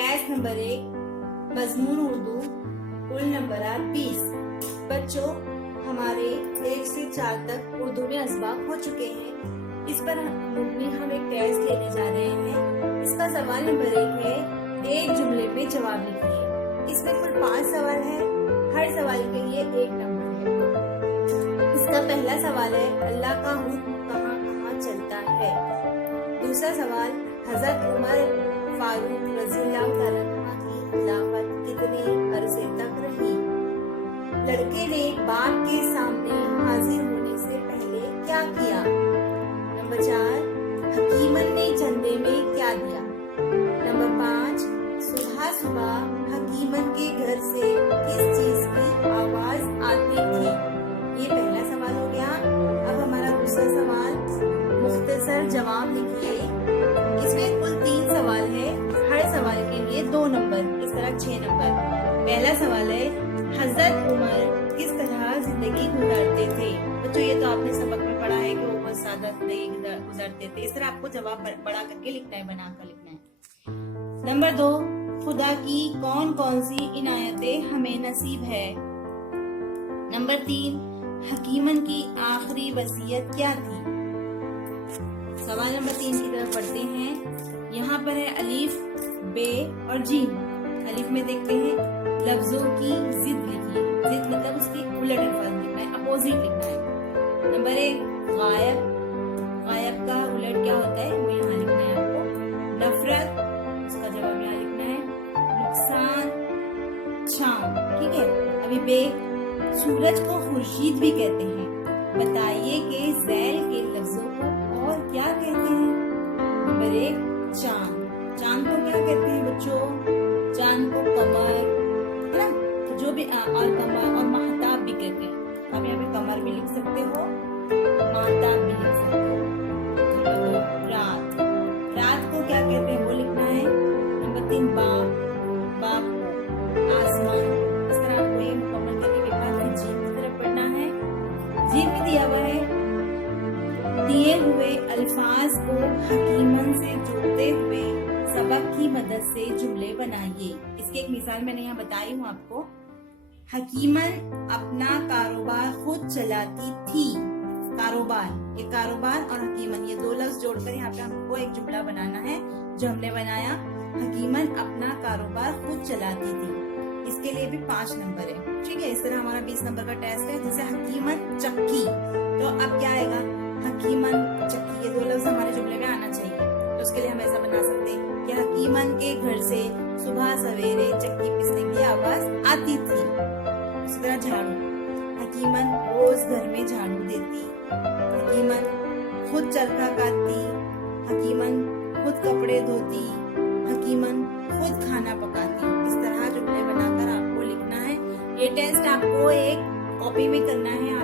Test number 1 मजमून उर्दू कुल नंबरात 20। बच्चों, हमारे 1 से 4 तक उर्दू में असबाब हो चुके हैं। इस पर हम एक टेस्ट लेने जा रहे हैं। इसका सवाल नंबर 1 है, एक जुमले में जवाब लिखिए। इसमें कुल 5 सवाल है, हर सवाल के लिए 1 नंबर है। इसका पहला सवाल है, अल्लाह का हुक्म कहाँ कहाँ चलता है। दूसरा सवाल, हजरत उमर फारूक रज़ियल्लाहु ताला अन्हु की खिलाफत कितने अरसे तक रही। लड़के ने बाप के सामने हाजिर होने से पहले क्या किया। नंबर 4, हकीमन ने झंडे में क्या दिया। नंबर 5, सुबह सुबह हकीमन के घर से किस चीज की आवाज आती थी। ये पहला सवाल हो गया। अब हमारा दूसरा सवाल, मुख्तसर जवाब लिखिए। इसमें कुल 3 सवाल है, हर सवाल के लिए 2 नंबर, इस तरह 6 नंबर। पहला सवाल है, हजरत उमर किस तरह जिंदगी गुजारते थे। बच्चों, ये तो आपने सबक में पढ़ा है कि वो बहुत सादा जिंदगी गुजारते थे। इस तरह आपको जवाब बड़ा करके लिखना है, बना कर लिखना है। नंबर 2, खुदा की कौन कौन सी इनायतें हमें नसीब है। नंबर 3, हकीमन की आखिरी वसीयत क्या थी। सवाल नंबर 3 की तरफ पढ़ते हैं। यहाँ पर है अलीफ, बे और जीम। अलीफ में देखते हैं लफ्जों की जिद लिखिए। जिद मतलब उसकी उलट अल्फाज लिखना है, अपोजिट लिखना है। नंबर 1, गायब। गायब का उलट क्या होता है, वो यहाँ लिखना है आपको। नफरत, उसका जवाब यहाँ लिखना है। नुकसान, शाम। ठीक है। अभी बे, सूरज को खुर्शीद भी कहते हैं। बताइए कि ज़ैल के लफ्जों को और क्या कहते हैं। नंबर 1, चांद। चांद को क्या कहते हैं बच्चों, चांद को कमर, है ना। तो जो भी और कमर और महताब भी कहते हैं। आप यहाँ पे कमर भी लिख सकते हो, महताब भी लिख सकते हो। नंबर 2, रात। रात को क्या कहते हैं वो लिखना है। नंबर 3, बाप। बाप को आसमान। इस तरह आपको ये मुकम्मल करने के बाद फिर जीम की तरफ पढ़ना है। जीम में दिया हुआ है, दिए हुए अल्फाज को हकीमन से जोड़ते हुए सबक की मदद से जुमले बनाइए। इसकी एक मिसाल मैंने यहाँ बताई हूँ आपको। हकीमन अपना कारोबार खुद चलाती थी। कारोबार, ये कारोबार और हकीमन, ये 2 लफ्ज जोड़कर यहाँ पे हमको एक जुमला बनाना है जो हमने बनाया। हकीमन अपना कारोबार खुद चलाती थी। इसके लिए भी 5 नंबर है। ठीक है। इस तरह हमारा 20 नंबर का टेस्ट है। जैसे हकीमन चक्की, तो अब क्या आएगा, हकीमन चक्की, ये 2 लफ्ज हमारे जुमले में आना चाहिए। तो उसके लिए हम ऐसा बना सकते हैं कि हकीमन के घर से सुबह सवेरे चक्की पीसने की आवाज आती थी। उसी तरह झाड़ू, हकीमन रोज घर में झाड़ू देती। हकीमन खुद चरखा काटती। हकीमन खुद कपड़े धोती। हकीमन खुद खाना पकाती। इस तरह जुमले बनाकर आपको लिखना है। ये टेस्ट आपको एक कॉपी में करना है।